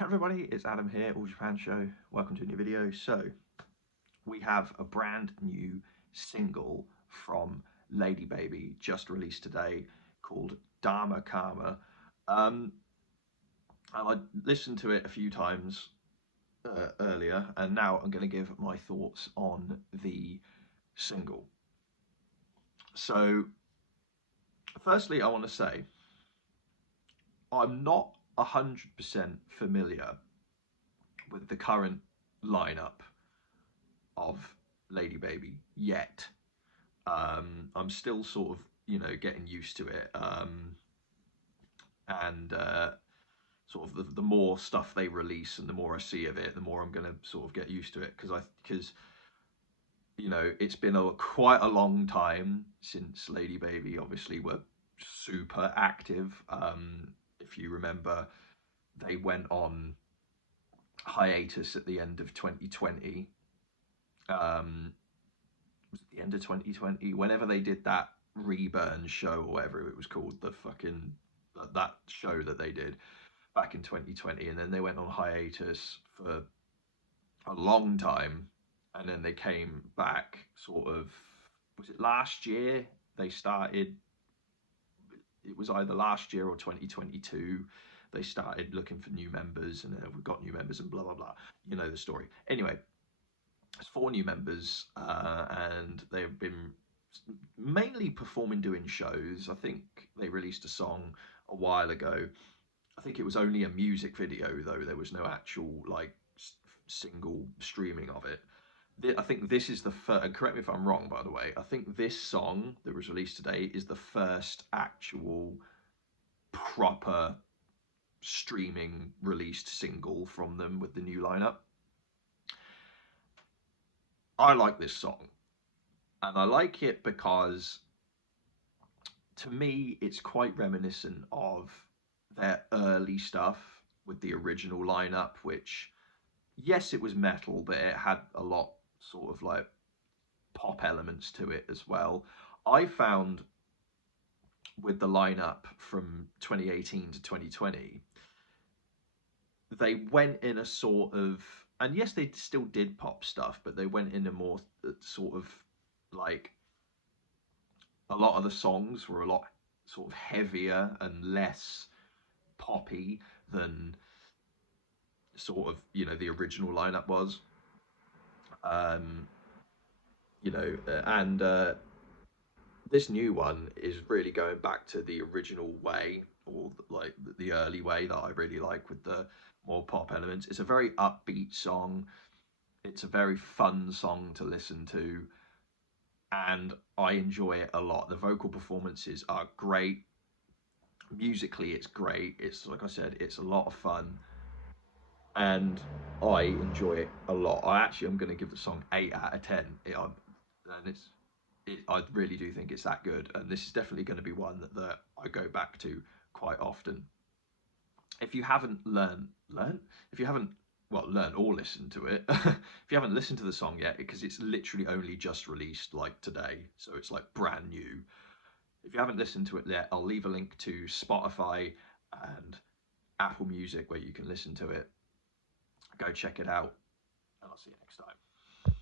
Hey everybody, it's Adam here, All Japan Show. Welcome to a new video. So, we have a brand new single from LADYBABY just released today called Dharma. And I listened to it a few times earlier, and now I'm going to give my thoughts on the single. So, firstly, I want to say I'm not 100% familiar with the current lineup of LADYBABY yet. I'm still sort of, getting used to it. And sort of the more stuff they release and the more I see of it, the more I'm going to sort of get used to it because it's been quite a long time since LADYBABY obviously were super active. If you remember, they went on hiatus at the end of 2020. Was it the end of 2020? Whenever they did that Reburn show or whatever it was called, that show that they did back in 2020, and then they went on hiatus for a long time, and then they came back sort of, was it last year they started? It was either last year or 2022 they started looking for new members, and we've got new members and blah blah blah. You know the story. Anyway, there's 4 new members, and they've been mainly performing, doing shows. I think they released a song a while ago. I think it was only a music video though. There was no actual single streaming of it. I think this is the first, and correct me if I'm wrong by the way, I think this song that was released today is the first actual proper streaming released single from them with the new lineup. I like this song, and I like it because to me it's quite reminiscent of their early stuff with the original lineup, which, yes, it was metal, but it had a lot sort of like pop elements to it as well. I found with the lineup from 2018 to 2020, they went in a sort of, and yes, they still did pop stuff, but they went in a more sort of like, a lot of the songs were a lot sort of heavier and less poppy than sort of, the original lineup was. Um, and this new one is really going back to the original way, or like the early way that I really like, with the more pop elements. It's a very upbeat song. It's a very fun song to listen to, and I enjoy it a lot. The vocal performances are great. Musically, it's great. It's, like I said, it's a lot of fun, and I enjoy it a lot. I'm going to give the song 8 out of 10. I really do think it's that good, and this is definitely going to be one that I go back to quite often. If you haven't if you haven't, well, learned or listened to it, if you haven't listened to the song yet, because it's literally only just released like today, so it's like brand new. If you haven't listened to it yet, I'll leave a link to Spotify and Apple Music where you can listen to it. Go check it out, and I'll see you next time.